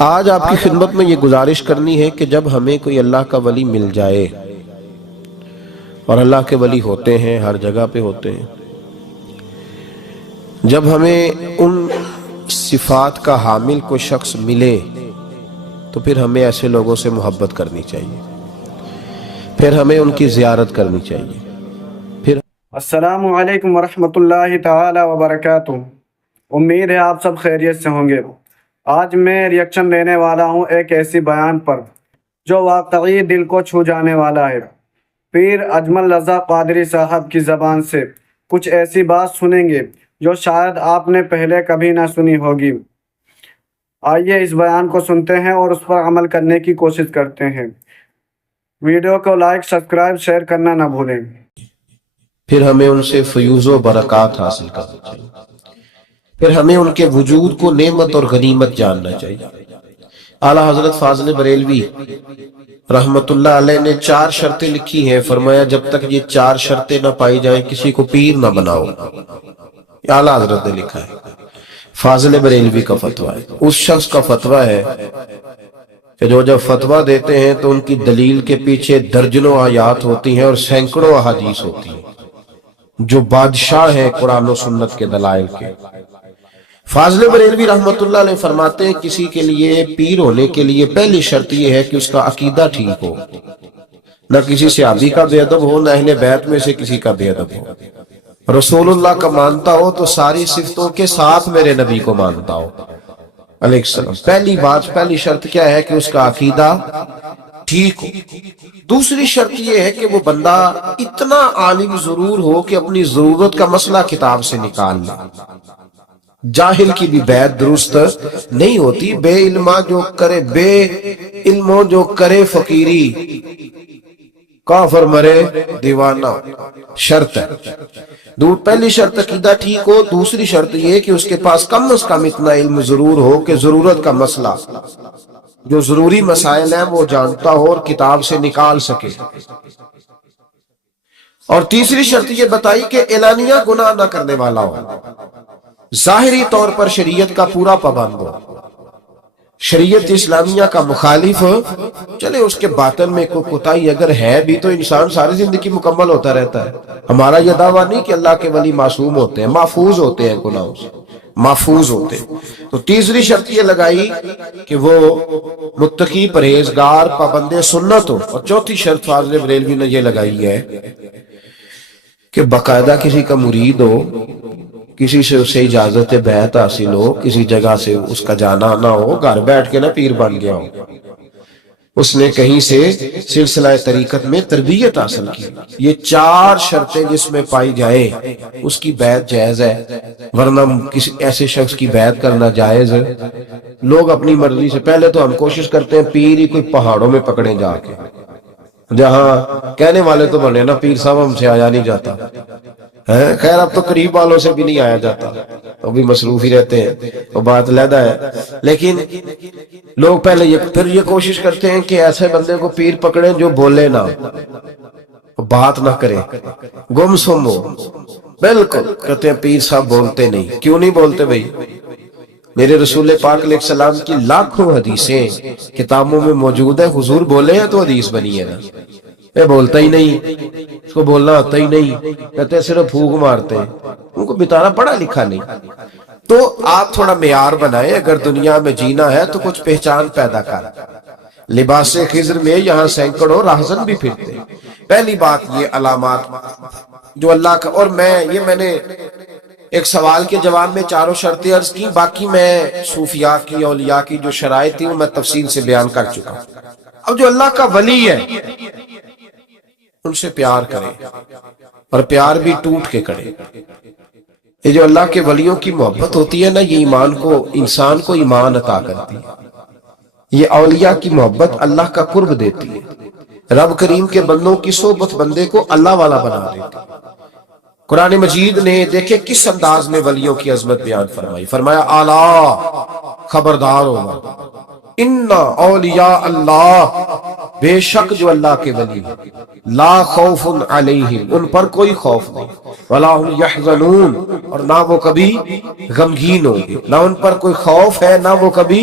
آج آپ کی خدمت میں یہ گزارش کرنی ہے کہ جب ہمیں کوئی اللہ کا ولی مل جائے، اور اللہ کے ولی ہوتے ہیں، ہر جگہ پہ ہوتے ہیں، جب ہمیں ان صفات کا حامل کوئی شخص ملے تو پھر ہمیں ایسے لوگوں سے محبت کرنی چاہیے، پھر ہمیں ان کی زیارت کرنی چاہیے۔ پھر السلام علیکم ورحمۃ اللہ تعالی وبرکاتہ۔ امید ہے آپ سب خیریت سے ہوں گے۔ آج میں ریئیکشن دینے والا ہوں ایک ایسی بیان پر جو واقعی دل کو چھو جانے والا ہے۔ پیر اجمل رضا قادری صاحب کی زبان سے کچھ ایسی بات سنیں گے جو شاید آپ نے پہلے کبھی نہ سنی ہوگی۔ آئیے اس بیان کو سنتے ہیں اور اس پر عمل کرنے کی کوشش کرتے ہیں۔ ویڈیو کو لائک، سبسکرائب، شیئر کرنا نہ بھولیں۔ پھر ہمیں ان سے فیوز و برکات حاصل کرنا چاہیے، پھر ہمیں ان کے وجود کو نعمت اور غنیمت جاننا چاہیے۔ اعلیٰ حضرت فاضل بریلوی رحمت اللہ علیہ نے 4 شرطیں لکھی ہیں، فرمایا جب تک یہ 4 شرطیں نہ پائی جائیں کسی کو پیر نہ بناؤ۔ اعلیٰ حضرت نے لکھا ہے، فاضل بریلوی کا فتویٰ ہے، اس شخص کا فتویٰ ہے کہ جو جب فتویٰ دیتے ہیں تو ان کی دلیل کے پیچھے درجنوں آیات ہوتی ہیں اور سینکڑوں احادیث ہوتی ہیں جو بادشاہ ہیں قرآن و سنت کے دلائل کے۔ فاضل بریلوی رحمت اللہ علیہ فرماتے ہیں کسی کے لیے پیر ہونے کے لیے پہلی شرط یہ ہے کہ اس کا عقیدہ ٹھیک ہو، نہ کسی صحابی کا بے ادب ہو، نہ اہل بیت میں سے کسی کا بے ادب ہو، رسول اللہ کا مانتا ہو تو ساری صفتوں کے ساتھ میرے نبی کو مانتا ہو علیہ السلام۔ پہلی بات، پہلی شرط کیا ہے کہ اس کا عقیدہ ٹھیک ہو۔ دوسری شرط یہ ہے کہ وہ بندہ اتنا عالم ضرور ہو کہ اپنی ضرورت کا مسئلہ کتاب سے نکال لے۔ جاہل کی بھی بیعت درست نہیں ہوتی، بے علمہ جو کرے بے علموں جو کرے فقیری کافر مرے دیوانہ، شرط ہے۔ پہلی شرط عقیدہ ٹھیک ہو، دوسری شرط یہ کہ اس کے پاس کم از کم اتنا علم ضرور ہو کہ ضرورت کا مسئلہ، جو ضروری مسائل ہیں وہ جانتا ہو اور کتاب سے نکال سکے۔ اور تیسری شرط یہ بتائی کہ اعلانیہ گناہ نہ کرنے والا ہو، ظاہری طور پر شریعت کا پورا پابند ہو، شریعت اسلامیہ کا مخالف ہو، چلے اس کے باطن میں کوئی کوتاہی اگر ہے بھی تو انسان ساری زندگی مکمل ہوتا رہتا ہے۔ ہمارا یہ دعویٰ نہیں کہ اللہ کے ولی معصوم ہوتے ہیں، محفوظ ہوتے ہیں گناہوں سے، محفوظ ہوتے ہیں۔ تو تیسری شرط یہ لگائی کہ وہ متقی، پرہیزگار، پابند سنت ہو۔ اور چوتھی شرط فاضل بریلوی نے یہ لگائی ہے کہ باقاعدہ کسی کا مرید ہو، کسی سے اسے اجازت بیعت حاصل ہو، کسی جگہ سے اس کا جانا نہ ہو، گھر بیٹھ کے نہ پیر بن گیا ہو، اس نے کہیں سے سلسلہ طریقت میں تربیت حاصل کی۔ یہ 4 شرطیں جس میں پائی جائیں اس کی بیعت جائز ہے، ورنہ کسی ایسے شخص کی بیعت کرنا جائز ہے۔ لوگ اپنی مرضی سے، پہلے تو ہم کوشش کرتے ہیں پیر ہی کوئی پہاڑوں میں پکڑے جا کے، جہاں کہنے والے تو بنے نا پیر صاحب ہم سے آیا نہیں جاتا، خیر اب تو قریب والوں سے بھی نہیں آیا جاتا، وہ بھی مصروف ہی رہتے ہیں، وہ بات علیحدہ ہے۔ لیکن لوگ پہلے پھر یہ کوشش کرتے ہیں کہ ایسے بندے کو پیر پکڑیں جو بولے نہ، بات نہ کرے، گم سم ہو۔ بالکل کہتے ہیں پیر صاحب بولتے نہیں، کیوں نہیں بولتے بھائی؟ میرے رسول پاک علیہ السلام کی لاکھوں حدیثیں کتابوں میں موجود ہے، حضور بولے ہیں تو حدیث بنی ہے نا۔ یہ بولتا ہی نہیں، اس کو بولنا آتا ہی نہیں، کہتے ہیں صرف پھونک مارتے ہیں، ان کو بتانا پڑھا لکھا نہیں۔ تو آپ تھوڑا معیار بنائیں، اگر دنیا میں جینا ہے تو کچھ پہچان پیدا کر۔ لباس خضر میں یہاں سینکڑوں راہزن بھی پھرتے ہیں۔ پہلی بات یہ علامات جو اللہ کا، اور میں نے ایک سوال کے جواب میں 4 شرطیں عرض کی، باقی میں صوفیاء کی، اولیاء کی جو شرائط تھی وہ میں تفصیل سے بیان کر چکا۔ اب جو اللہ کا ولی ہے ان سے پیار کریں، اور پیار بھی ٹوٹ کے کریں۔ یہ جو اللہ کے ولیوں کی محبت ہوتی ہے نا، یہ ایمان کو، انسان کو ایمان عطا کرتی ہے۔ یہ اولیاء کی محبت اللہ کا قرب دیتی ہے۔ رب کریم کے بندوں کی صحبت بندے کو اللہ والا بنا دیتی ہے۔ قرآن مجید نے دیکھے کس انداز میں ولیوں کی عظمت بیان فرمائی، فرمایا اعلیٰ خبردار ہوگا، ان اولیاء اللہ، بے شک جو اللہ کے ولی ہیں، لا خوف علیہم، ان پر کوئی خوف نہیں، ولا هم یحزنون، اور نہ وہ کبھی غمگین ہوں گے، نہ ان پر کوئی خوف ہے نہ وہ کبھی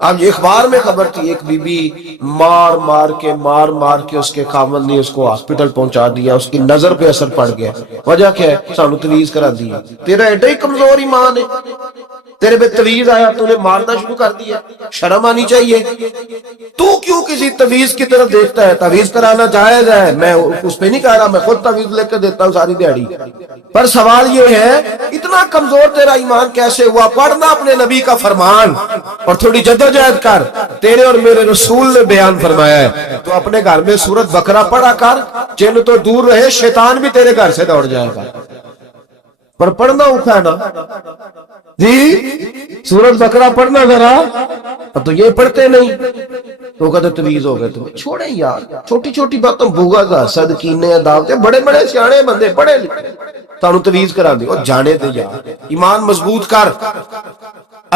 اب اخبار میں خبر تھی ایک بی بی مار مار کے اس کے خاوند نے اس کو ہاسپٹل پہنچا دیا، اس کی نظر پہ اثر پڑ گیا۔ وجہ کیا ہے؟ سانو تویز کرا دی۔ تیرا ایڈا ہی کمزور ایمان ہے، تیرے پہ تویز آیا تو نے مارنا شروع کر دیا، شرم آنی چاہیے۔ تو کیوں کسی تویز کی طرف دیکھتا ہے؟ تویز کرانا جائز ہے، میں اس پہ نہیں کہہ رہا، میں خود تویز لے کے دیتا ہوں ساری دیہڑی، پر سوال یہ ہے اتنا کمزور تیرا ایمان کیسے ہوا؟ پڑھنا اپنے نبی کا فرمان اور تھوڑی جدوجہد کر، تیرے اور میرے رسول نے بیان فرمایا ہے۔ تو اپنے گھر میں سورت بقرہ پڑھا کر، جن تو دور رہے، شیطان بھی تیرے گھر سے دوڑ جائے گا، پر پڑھنا اوکھا ہے نا جی۔ سورت بقرہ پڑھنا ذرا، تو یہ پڑھتے نہیں، تو کہتے تویز ہو گئے۔ تو چھوڑیں یار، چھوٹی چھوٹی باتوں بغض حسد کینے عداوتیں، بڑے بڑے سیانے بندے پڑھے لکھے تانوں تویز کرا دی، اور جانے دے یار، ایمان مضبوط کر،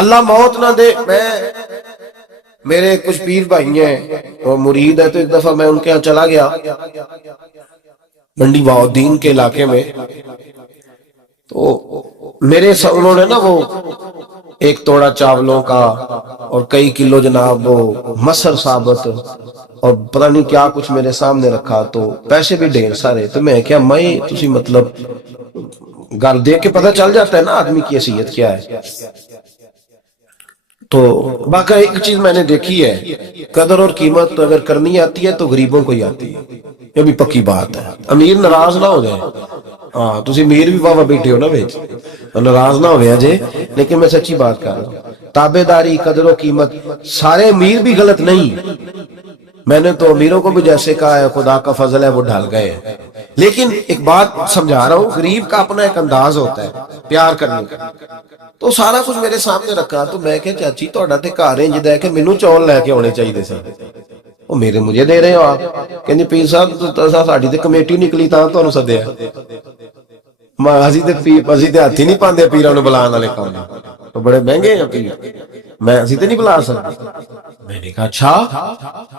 اللہ موت نہ دے۔ میرے کچھ پیر بھائی ہیں، وہ مرید ہے، تو ایک دفعہ میں ان کے یہاں چلا گیا منڈی بہاؤالدین کے علاقے میں، تو میرے انہوں نے نا وہ ایک توڑا چاولوں کا اور کئی کلو جناب وہ مسر ثابت اور پتہ نہیں کیا کچھ میرے سامنے رکھا، تو پیسے بھی ڈھیر سارے۔ تو میں کیا میں تسی مطلب گھر دیکھ کے پتہ چل جاتا ہے نا آدمی کی حیثیت کیا ہے۔ تو باقی ایک چیز میں نے دیکھی ہے، قدر اور قیمت اگر کرنی آتی ہے تو غریبوں کو ہی آتی ہے، یہ بھی پکی بات ہے۔ امیر ناراض نہ ہو جائے، ہاں تسی امیر بھی بابا بیٹھے ہو نا بیچ، ناراض نہ ہوئے جے، لیکن میں سچی بات کر رہا ہوں، تابع داری، قدر و قیمت، سارے امیر بھی غلط نہیں، میں نے تو امیروں کو بھی جیسے کہا ہے خدا کا فضل ہے وہ ڈھل گئے ہیں، لیکن ایک بات سمجھا رہا ہوں، غریب کا اپنا ایک انداز ہوتا ہے پیار کرنے کا۔ تو سارا کچھ میرے سامنے رکھا، تو میں کہ چاچی تہاڈا تے گھر انج ہے کہ مینوں چول لے کے آنے چاہیے سی، وہ میرے مجھے دے رہے ہو آپ؟ کہندی پیر صاحب ساڈی تے کمیٹی نکلی تاں تانوں سدیا، اسی تے ہاتھ ہی نہیں پاندے پیراں نوں بلان والے کام، تو بڑے مہنگے ہیں پیر، میں اسی تے نہیں بلا سکتے۔ میں نے کہا اچھا،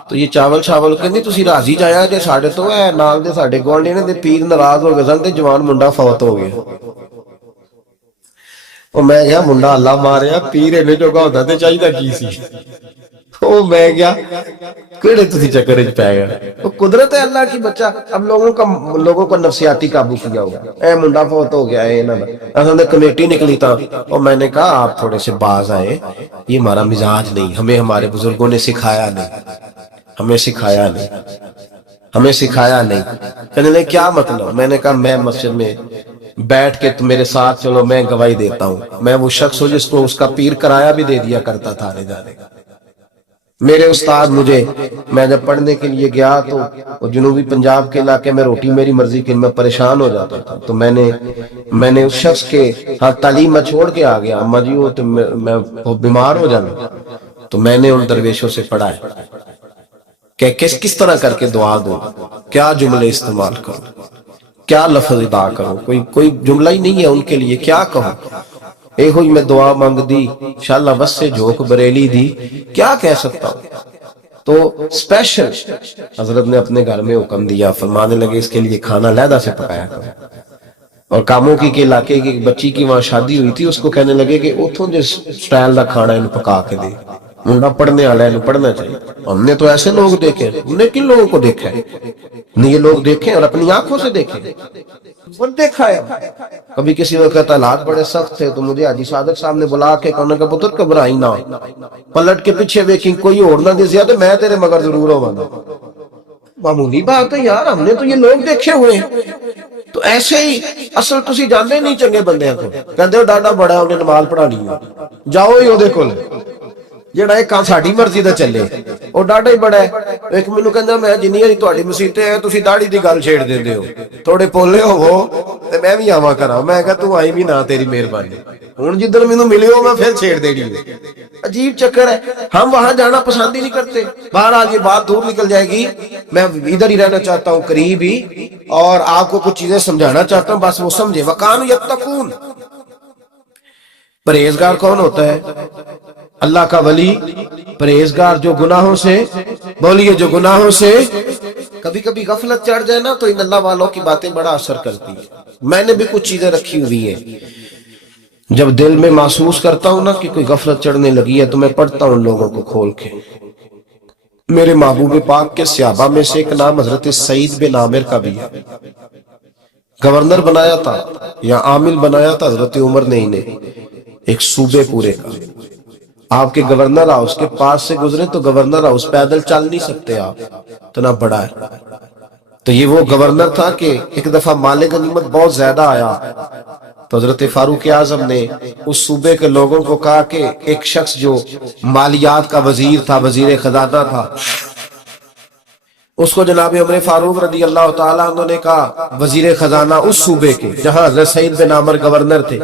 تو یہ چاول کہندی تسی راضی جایا جے ساڈے تو، اے نال دے ساڈے گوانڈی نے تے پیر ناراض ہو گئے سن تے جوان منڈا فوت ہو گیا۔ وہ میں گیا منڈا اللہ ماریا، پیر اینے جوگا ہوندا تے چاہیدا کی سی؟ وہ میں گیا کیڑے تسی چکر وچ پے گئے، وہ قدرت ہے اللہ کی بچہ۔ اب لوگوں کو نفسیاتی قابو کیا ہوا، اے منڈا فوت ہو گیا ہے، اصل کمیٹی نکلی تھا۔ اور میں نے کہا آپ تھوڑے سے باز آئے، یہ ہمارا مزاج نہیں، ہمیں ہمارے بزرگوں نے سکھایا نہیں، ہمیں سکھایا نہیں۔ کہنے لگے کیا مطلب؟ میں نے کہا میں مسجد میں بیٹھ کے تم میرے ساتھ چلو، میں گواہی دیتا ہوں، میں وہ شخص ہوں جس کو اس کا پیر کرایہ بھی دے دیا کرتا تھا آنے جانے کا۔ میرے استاد مجھے، میں جب پڑھنے کے لیے گیا تو جنوبی پنجاب کے علاقے میں روٹی میری مرضی کی، میں پریشان ہو جاتا تھا، تو میں نے اس شخص کے ہاتھ تعلیم میں چھوڑ کے آ گیا، اما جی وہ تو میں بیمار ہو جانا، تو میں نے ان درویشوں سے پڑھا ہے کہ کس طرح کر کے دعا دوں، کیا جملے استعمال کروں، کیا لفظ ادا کروں، کوئی جملہ ہی نہیں ہے ان کے لیے، کیا کہوں؟ اے ہوئی میں دعا مانگ دی، انشاءاللہ بس سے جھوک بریلی دی، کیا کہہ سکتا ہوں؟ تو اسپیشل حضرت نے اپنے گھر میں حکم دیا، فرمانے لگے اس کے لیے کھانا علیحدہ سے پکایا کرو۔ اور کاموں کی علاقے کی بچی کی وہاں شادی ہوئی تھی، اس کو کہنے لگے کہ اتھوں جس سٹائل دا کھانا انہوں پکا کے دے، منڈا پڑھنے والا ہے، انہوں پڑھنا چاہیے۔ ہم نے تو ایسے لوگ دیکھے، ہم نے کن لوگوں کو دیکھا ہے؟ یہ لوگ دیکھیں اور اپنی آنکھوں سے دیکھیں، وہ دیکھا ہے۔ کبھی کسی وقت حالات بڑے سخت تھے تو مجھے حاجی صادق صاحب نے بلا کے کہنے کا پتر گھبرائی نہ، پلٹ کے پیچھے دیکھیں کوئی اور نہ دے زیادہ، میں تیرے مگر ضرور ہوں گا۔ معمولی بات ہے یار، ہم نے تو یہ لوگ دیکھے ہوئے ہیں۔ تو ایسے ہی اصل تسی جانتے نہیں چنگے بندے کو، کہتے ہو ڈاڈا بڑا انہیں نماز پڑھانی ہے، جاؤ ہی وہ کول جڑا ایک کام ساڈی مرضی دا چلے، وہ ڈاڈا ہی بڑا ہے۔ ایک مینوں کہندا میں جنی ہی تہاڈی مسیتے ہے تسی داڑھی دی گل چھیڑ دیندے ہو، تھوڑے پولے ہوو تے میں بھی آواں کراں، میں کہا تو آئی بھی نہ، تیری مہربانی، ہن جدھر مینوں ملے ہو میں پھر چھیڑ دینی ہے۔ عجیب چکر ہے، ہم وہاں جانا پسند ہی نہیں کرتے۔ بہرحال یہ بات دور نکل جائے گی، میں ادھر ہی رہنا چاہتا ہوں قریب ہی، اور آپ کو کچھ چیزیں سمجھانا چاہتا ہوں، بس وہ سمجھے۔ وَقَانُوا يَتَّقُونَ، پرہیزگار کون ہوتا ہے؟ اللہ کا ولی، پرہیزگار جو گناہوں سے، بولیے جو گناہوں سے، کبھی کبھی غفلت چڑھ جائے نا تو ان اللہ والوں کی باتیں بڑا اثر کرتی ہیں۔ میں نے بھی کچھ چیزیں رکھی ہوئی ہیں، جب دل میں محسوس کرتا ہوں نا کہ کوئی غفلت چڑھنے لگی ہے تو میں پڑھتا ہوں لوگوں کو کھول کے. میرے محبوب پاک کے صحابہ میں سے ایک نام حضرت سعید بن عامر کا بھی ہے. گورنر بنایا تھا یا عامل بنایا تھا حضرت عمر نے انہیں، ایک صوبے پورے کا. آپ کے گورنر ہاؤس کے پاس سے گزرے تو گورنر ہاؤس پیدل چل نہیں سکتے آپ، اتنا بڑا ہے. تو یہ وہ گورنر تھا کہ ایک دفعہ مال غنیمت بہت زیادہ آیا تو حضرت فاروق اعظم نے اس صوبے کے لوگوں کو کہا کہ ایک شخص جو مالیات کا وزیر تھا، وزیر خزانہ تھا، اس کو جناب عمر فاروق رضی اللہ تعالیٰ عنہ نے کہا، وزیر خزانہ اس صوبے کے جہاں حضرت سعید بن عامر گورنر تھے،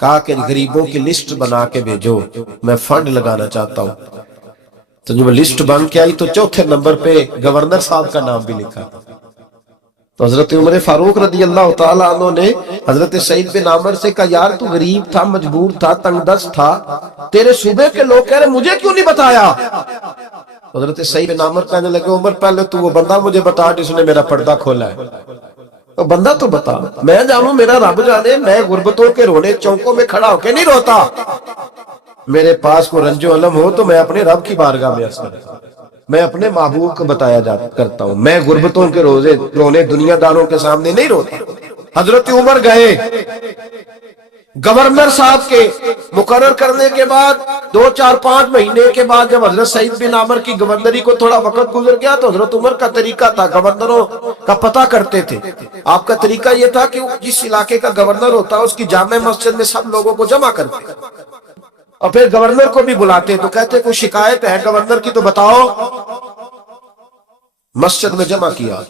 کہا کہ غریبوں کی لسٹ بنا کے بھیجو، میں فنڈ لگانا چاہتا ہوں. تو جب لسٹ بن کے آئی تو چوتھے نمبر پہ گورنر صاحب کا نام بھی لکھا. تو حضرت عمر فاروق رضی اللہ تعالیٰ عنہ نے حضرت سعید بن عامر سے کہا، یار تو غریب تھا، مجبور تھا، تنگ دست تھا، تیرے صوبے کے لوگ کہہ رہے مجھے کیوں نہیں بتایا؟ حضرت سعید بن عامر کہنے لگے، عمر پہلے تو وہ بندہ مجھے بتا جس نے میرا پردہ کھولا ہے. تو بندہ تو بتا، میں جانوں، میرا رب جانے، میں غربتوں کے رونے چوکوں میں کھڑا ہو کے نہیں روتا. میرے پاس کو رنج و علم ہو تو میں اپنے رب کی بارگاہ میں عرض کرتا ہوں، میں اپنے محبوب کو بتایا کرتا ہوں. میں غربتوں کے رونے دنیا داروں کے سامنے نہیں روتا. حضرت عمر گئے، گورنر صاحب کے مقرر کرنے کے بعد 2-4-5 مہینے کے بعد جب حضرت سعید بن عامر کی گورنری کو تھوڑا وقت گزر گیا تو حضرت عمر کا طریقہ تھا، گورنروں کا پتہ کرتے تھے. آپ کا طریقہ یہ تھا کہ جس علاقے کا گورنر ہوتا اس کی جامع مسجد میں سب لوگوں کو جمع کرتے اور پھر گورنر کو بھی بلاتے تو کہتے کوئی شکایت ہے گورنر کی تو بتاؤ. مسجد میں جمع کیا،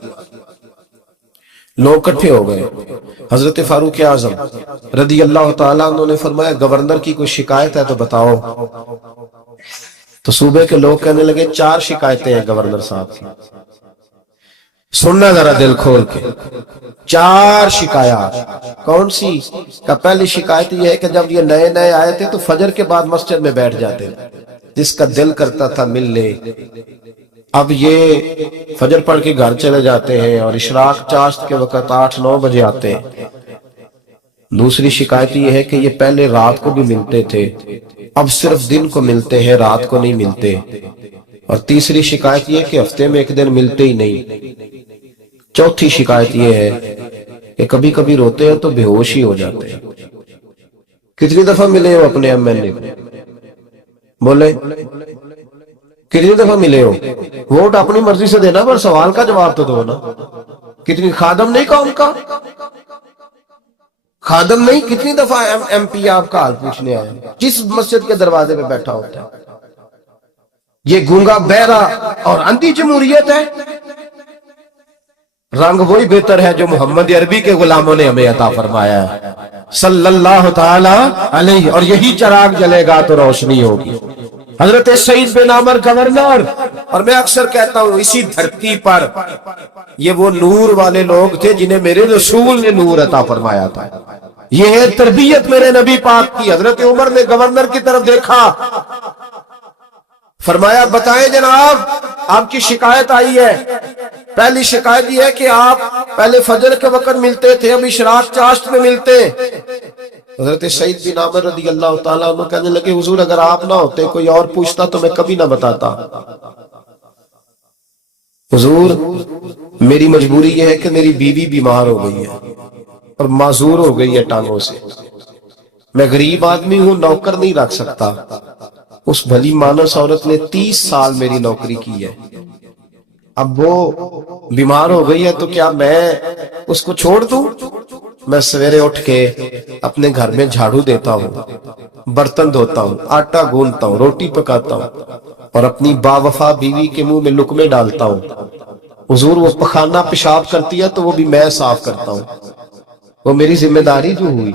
لوگ اکٹھے ہو گئے. حضرت فاروق اعظم رضی اللہ تعالیٰ عنہ نے فرمایا، گورنر کی کوئی شکایت ہے تو بتاؤ. تو صوبے کے لوگ کہنے لگے 4 شکایتیں ہیں گورنر صاحب کی. سننا ذرا دل کھول کے، 4 شکایات. کون سی؟ کہ پہلی شکایت یہ ہے کہ جب یہ نئے نئے آئے تھے تو فجر کے بعد مسجد میں بیٹھ جاتے، جس کا دل کرتا تھا مل لے. اب یہ فجر پڑھ کے گھر چلے جاتے ہیں اور اشراق چاشت کے وقت 8-9 بجے آتے ہیں. دوسری شکایت یہ ہے کہ یہ پہلے رات کو بھی ملتے تھے، اب صرف دن کو ملتے ہیں، رات کو نہیں ملتے. اور تیسری شکایت یہ کہ ہفتے میں ایک دن ملتے ہی نہیں. چوتھی شکایت یہ ہے کہ کبھی کبھی روتے ہیں تو بے ہوش ہی ہو جاتے ہیں. کتنی دفعہ ملے ہو اپنے ایم این اے کو؟ بولے کتنی دفعہ ملے ہو؟ ووٹ اپنی مرضی سے دینا پر سوال کا جواب تو دو نا. کتنی خادم نہیں قوم کا؟ خادم نہیں، کتنی دفعہ ایم پی آپ کا حال پوچھنے آئے جس مسجد کے دروازے پہ بیٹھا ہوتا ہے؟ یہ گونگا بہرا اور اندھی جمہوریت ہے؟ رنگ وہی بہتر ہے جو محمد عربی کے غلاموں نے ہمیں عطا فرمایا ہے صلی اللہ تعالی علیہ، اور یہی چراغ جلے گا تو روشنی ہوگی. حضرت سعید بن عامر گورنر، اور میں اکثر کہتا ہوں اسی دھرتی پر یہ وہ نور والے لوگ تھے جنہیں میرے رسول نے نور عطا فرمایا تھا. یہ ہے تربیت میرے نبی پاک کی. حضرت عمر نے گورنر کی طرف دیکھا، فرمایا بتائیں جناب آپ کی شکایت آئی ہے. پہلی شکایت یہ ہے کہ آپ پہلے فجر کے وقت ملتے تھے، اب اشراق چاشت میں ملتے. حضرت سعید بن عامر رضی اللہ تعالیٰ عنہ کہنے لگے، حضور اگر آپ نہ ہوتے کوئی اور پوچھتا تو میں کبھی نہ بتاتا. حضور میری مجبوری یہ ہے کہ میری بیوی بیمار ہو گئی ہے اور معذور ہو گئی ہے ٹانگوں سے. میں غریب آدمی ہوں، نوکر نہیں رکھ سکتا. اس بھلی مانس عورت نے 30 سال میری نوکری کی ہے، اب وہ بیمار ہو گئی ہے تو کیا میں اس کو چھوڑ دوں؟ میں سویرے اٹھ کے اپنے گھر میں جھاڑو دیتا ہوں، برتن دھوتا ہوں، آٹا گوندتا ہوں، روٹی پکاتا ہوں اور اپنی باوفا بیوی کے منہ میں لقمے ڈالتا ہوں. حضور وہ پخانہ پیشاب کرتی ہے تو وہ بھی میں صاف کرتا ہوں. وہ میری ذمہ داری جو ہوئی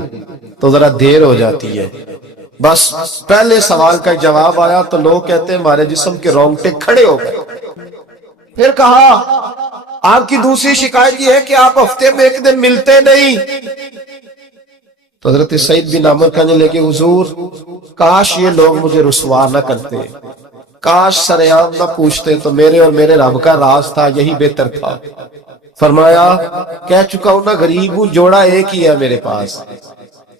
تو ذرا دیر ہو جاتی ہے. بس پہلے سوال کا جواب آیا تو لوگ کہتے ہیں ہمارے جسم کے رونگٹے کھڑے ہو گئے. پھر کہا آپ کی دوسری شکایت یہ ہے کہ آپ ہفتے میں ایک دن ملتے نہیں. تو حضرت سعید بن عامر کہنے لگے، حضور کاش یہ لوگ مجھے رسوا نہ کرتے، کاش سریعام نہ پوچھتے تو میرے اور میرے رب کا راز تھا، یہی بہتر تھا. فرمایا کہہ چکا ہوں نا غریب ہوں، جوڑا ایک ہی ہے میرے پاس.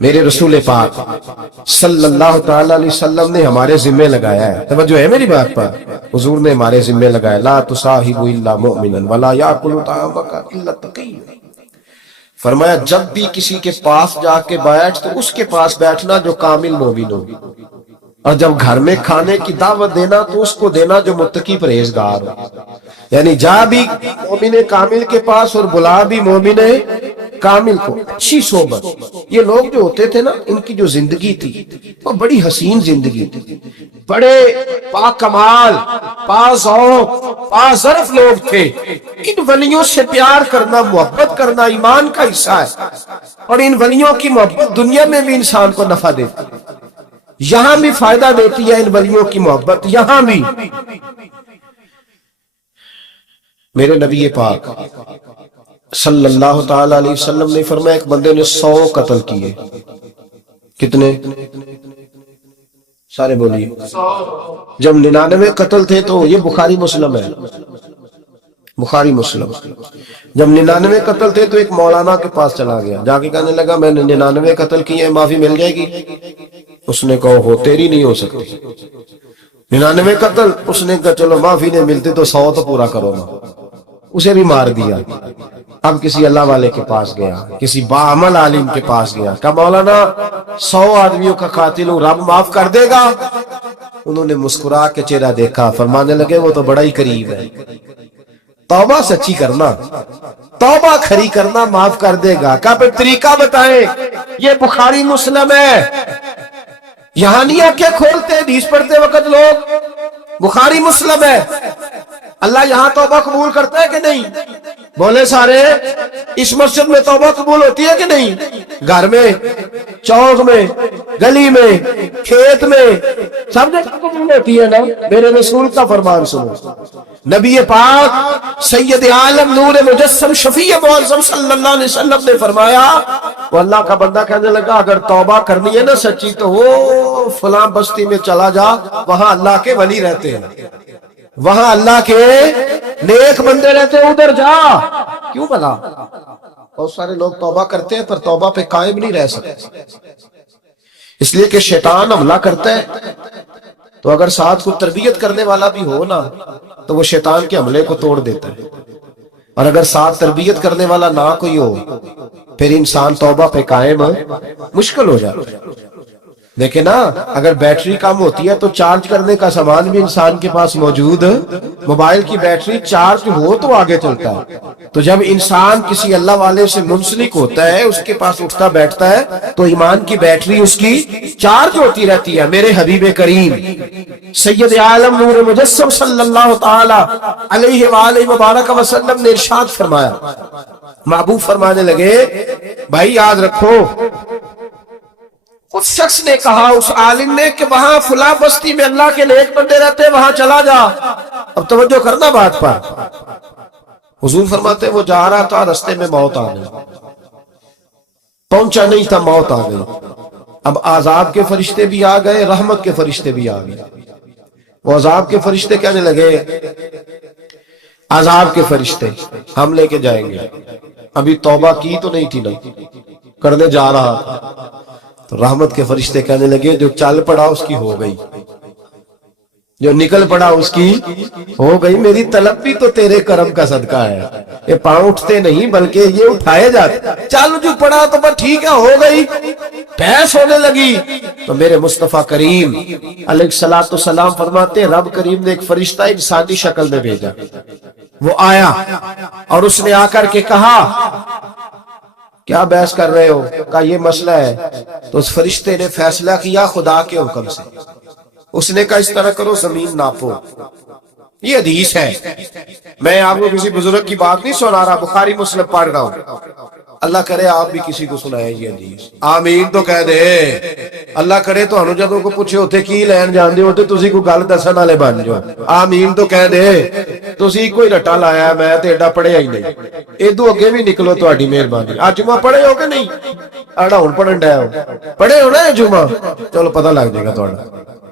میرے رسول پاک صلی اللہ تعالی علیہ وسلم نے ہمارے ذمہ لگایا ہے، توجہ ہے میری بات پر، حضور نے ہمارے ذمہ لگایا، لا تصاحب الا مؤمنا ولا یاکل طعامک الا تقی، فرمایا جب بھی کسی کے پاس جا کے بیٹھ تو اس کے پاس بیٹھنا جو کامل مومن ہو، اور جب گھر میں کھانے کی دعوت دینا تو اس کو دینا جو متقی پرہیزگار ہو، یعنی جا بھی مومن کامل کے پاس اور بلا بھی مومن کامل کو، اچھی صحبت۔ یہ لوگ جو ہوتے تھے نا، ان کی جو زندگی تھی وہ بڑی حسین زندگی تھی، بڑے پاکمال پاذوق پاظرف لوگ تھے۔ ان ولیوں سے پیار کرنا، محبت کرنا ایمان کا حصہ ہے، اور ان ولیوں کی محبت دنیا میں بھی انسان کو نفع دیتی ہے، یہاں بھی فائدہ دیتی ہے ان ولیوں کی محبت، یہاں بھی۔ میرے نبی پاک صلی اللہ تعالی علیہ وسلم نے فرمایا ایک بندے نے 100 قتل کیے، کتنے؟ سارے بولیے۔ جب 99 قتل تھے تو یہ بخاری مسلم ہے، بخاری مسلم۔ جب 99 قتل تھے تو ایک مولانا کے پاس چلا گیا، جا کے کہنے لگا میں نے 99 قتل کیے ہیں، معافی مل جائے گی؟ اس نے کہا ہو تیری نہیں ہو سکتی، 99 قتل۔ اس نے کہا چلو معافی نہیں ملتی تو 100 تو پورا کرو نا، اسے بھی مار دیا۔ اب کسی اللہ والے کے پاس گیا، کسی باعمل عالم کے پاس گیا، کہا مولانا 100 آدمیوں کا قاتل ہوں، رب معاف کر دے گا؟ انہوں نے مسکرا کے چہرہ دیکھا، فرمانے لگے وہ تو بڑا ہی قریب ہے، توبہ سچی کرنا، توبہ کھری کرنا، معاف کر دے گا۔ کہا پھر طریقہ بتائیں؟ یہ بخاری مسلم ہے، یہاں نہیں آ کے کھولتے حدیث پڑھتے وقت لوگ، بخاری مسلم ہے۔ اللہ یہاں توبہ قبول کرتا ہے کہ نہیں؟ بولے سارے، اس مسجد میں توبہ قبول ہوتی ہے کہ نہیں؟ گھر میں، چوک میں، گلی میں، کھیت میں، سب جگہ قبول ہوتی ہے نا؟ میرے رسول کا فرمان سنو، نبی پاک سید عالم نور مجسم شفیع معظم صلی اللہ علیہ وسلم نے فرمایا، وہ اللہ کا بندہ کہنے لگا اگر توبہ کرنی ہے نا سچی تو وہ فلاں بستی میں چلا جا، وہاں اللہ کے ولی رہتے ہیں، وہاں اللہ کے نیک بندے رہتے ہیں، ادھر جا۔ کیوں بلا؟ بہت سارے لوگ توبہ کرتے ہیں پر توبہ پہ قائم نہیں رہ سکتے، اس لیے کہ شیطان حملہ کرتا ہے، تو اگر ساتھ کو تربیت کرنے والا بھی ہو نا تو وہ شیطان کے حملے کو توڑ دیتا ہے، اور اگر ساتھ تربیت کرنے والا نہ کوئی ہو پھر انسان توبہ پہ قائم مشکل ہو جاتا ہے۔ لیکن نا اگر بیٹری کم ہوتی ہے تو چارج کرنے کا سامان بھی انسان کے پاس موجود، موبائل کی بیٹری چارج ہو تو آگے چلتا ہے، تو جب انسان کسی اللہ والے سے منسلک ہوتا ہے، اس کے پاس اٹھتا بیٹھتا ہے تو ایمان کی بیٹری اس کی چارج ہوتی رہتی ہے۔ میرے حبیب کریم سید عالم نور مجسم صلی اللہ تعالی علیہ وآلہ وبارک وسلم نے ارشاد فرمایا، محبوب فرمانے لگے بھائی یاد رکھو، اس شخص نے کہا، اس عالم نے، کہ وہاں فلاں بستی میں اللہ کے نیک بندے رہتے، وہاں چلا جا۔ اب توجہ کرنا بات پر، حضور فرماتے وہ جا رہا تھا، رستے میں موت آ گئی، پہنچا نہیں تھا، موت آ گئی۔ اب عذاب کے فرشتے بھی آ گئے، رحمت کے فرشتے بھی آ گئے۔ وہ عذاب کے فرشتے کہنے لگے، عذاب کے فرشتے ہم لے کے جائیں گے، ابھی توبہ کی تو نہیں تھی نا، کرنے جا رہا تھا۔ تو رحمت کے فرشتے کہنے لگے جو چل پڑا اس کی ہو گئی، جو نکل پڑا اس کی ہو گئی، میری طلب بھی تو تیرے کرم کا صدقہ ہے، یہ پاؤں اٹھتے نہیں بلکہ یہ اٹھائے جاتے، چل جو پڑا تو بس ٹھیک ہے، ہو گئی، بحث ہونے لگی۔ تو میرے مصطفیٰ کریم علیہ الصلوۃ والسلام فرماتے ہیں رب کریم نے ایک فرشتہ انسانی شکل میں بھیجا، وہ آیا اور اس نے آ کر کے کہا کیا بحث کر رہے ہو؟ کہا یہ مسئلہ ہے۔ تو اس فرشتے نے فیصلہ کیا خدا کے حکم سے، اس نے کہا اس طرح کرو، زمین ناپو۔ یہ حدیث ہے، میں آپ کو کسی بزرگ کی بات نہیں سنا رہا، بخاری مسلم پڑھ رہا ہوں۔ اللہ کرے آپ بھی کسی کو سنائے یہ حدیث، آمین تو کہہ دے۔ اللہ کرے تو ہنو جدوں کو پوچھے ہوتے کی لین جاندے ہوتے تسی کو گل دسن والے بن جاؤ، آمین تو کہہ دے۔ تسی کوئی رٹا لایا، میں تے ایڈا پڑھیا ہی نہیں، ادو اگے بھی نکلو، تہاڈی مہربانی۔ آج جمعہ پڑھے ہو کہ نہیں؟ آڑا ہن پڑھن ڈے ہو، پڑھے ہو نا جمعہ؟ چلو پتہ لگ جائے گا تہاڈا۔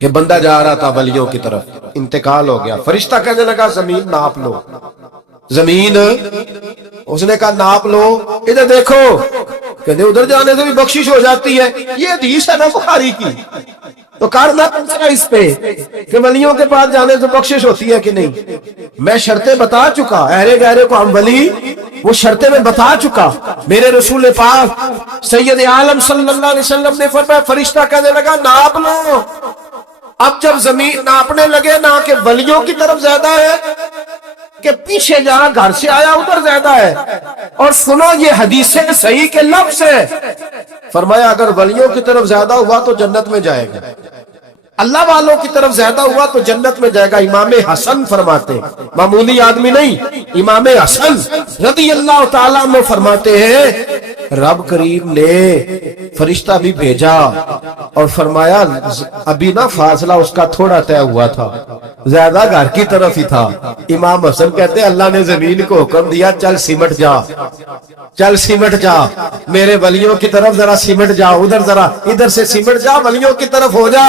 کہ بندہ جا رہا تھا ولیوں کی طرف، انتقال ہو گیا، فرشتہ کہنے لگا زمین ناپ لو، زمین اس نے کہا ناپ لو، ادھر دیکھو، کہتے ادھر جانے سے بھی بخشش ہو جاتی ہے، یہ حدیث ہے نا بخاری کی، تو کرنا پوچھا اس پہ کہ ولیوں کے پاس جانے سے بخشش ہوتی ہے کہ نہیں؟ میں شرطیں بتا چکا، اہل گہرے کو ہم ولی وہ شرطیں میں بتا چکا۔ میرے رسول پاک سید عالم صلی اللہ علیہ وسلم نے فرمایا فرشتہ کہنے لگا ناپ لو۔ اب جب زمین ناپنے لگے نا کہ ولیوں کی طرف زیادہ ہے کہ پیچھے جہاں گھر سے آیا ادھر زیادہ ہے، اور سنو یہ حدیث صحیح کے لفظ ہے، فرمایا اگر ولیوں کی طرف زیادہ ہوا تو جنت میں جائے گا، اللہ والوں کی طرف زیادہ ہوا تو جنت میں جائے گا۔ امام حسن فرماتے، معمولی آدمی نہیں، امام حسن رضی اللہ تعالیٰ عنہ فرماتے ہیں رب کریم نے فرشتہ بھی بھیجا اور فرمایا ابھی نا فاصلہ اس کا تھوڑا طے ہوا تھا، زیادہ گھر کی طرف ہی تھا۔ امام حسن کہتے اللہ نے زمین کو حکم دیا چل سمٹ جا، چل سمٹ جا، میرے ولیوں کی طرف ذرا سمٹ جا، ادھر ذرا ادھر سے سمٹ جا، ولیوں کی طرف ہو جا۔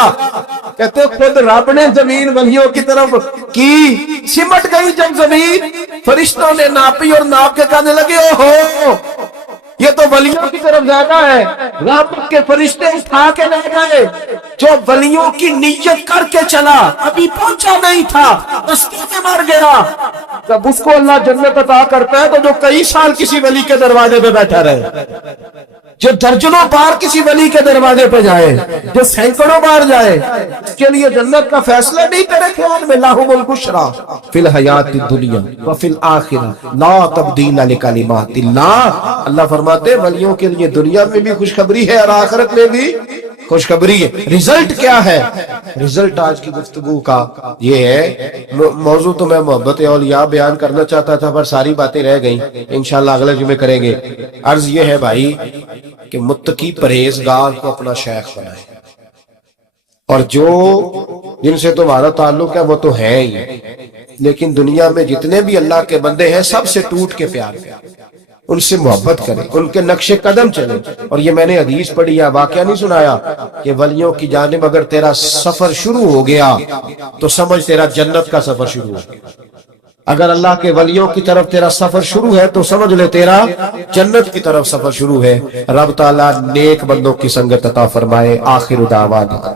کہتے خود رب نے زمین ولیوں کی طرف کی، سمٹ گئی جب زمین، فرشتوں نے ناپی اور ناپ کے کہنے لگے اوہو یہ تو ولیوں کی طرف زیادہ ہے، رب کے فرشتے اٹھا کے لے گئے، جو ولیوں کی نیت کر کے چلا ابھی پہنچا نہیں تھا رستے میں مر گیا، جب اس کو اللہ جنت عطا کرتا ہے تو جو کئی سال کسی ولی کے دروازے پہ بیٹھا رہے، جو درجنوں بار کسی ولی کے دروازے پہ جائے، جو سینکڑوں بار جائے، اس کے لیے جنت کا فیصلہ نہیں تیرے خیال میں؟ لہم البشریٰ فی الحیات الدنیا وفی الآخرہ لا تبدیل لکلمات اللہ۔ اللہ فرماتے ہیں ولیوں کے لیے دنیا میں بھی خوشخبری ہے اور آخرت میں بھی خوشخبری ہے۔ رزلٹ کیا ہے؟ رزلٹ آج کی گفتگو کا یہ ہے، موضوع تو میں محبت اولیاء بیان کرنا چاہتا تھا پر ساری باتیں رہ گئیں، انشاءاللہ اگلے جمعے کریں گے۔ عرض یہ ہے بھائی کہ متقی پرہیزگار کو اپنا شیخ بنائے، اور جو جن سے تمہارا تعلق ہے وہ تو ہے ہی، لیکن دنیا میں جتنے بھی اللہ کے بندے ہیں سب سے ٹوٹ کے پیار کریں، ان سے محبت کریں، ان کے نقش قدم چلیں۔ اور یہ میں نے حدیث پڑھی ہے، واقعہ نہیں سنایا، کہ ولیوں کی جانب اگر تیرا سفر شروع ہو گیا تو سمجھ تیرا جنت کا سفر شروع ہو گیا، اگر اللہ کے ولیوں کی طرف تیرا سفر شروع ہے تو سمجھ لے تیرا جنت کی طرف سفر شروع ہے۔ رب تعالیٰ نیک بندوں کی سنگت عطا فرمائے۔ آخر دعوانا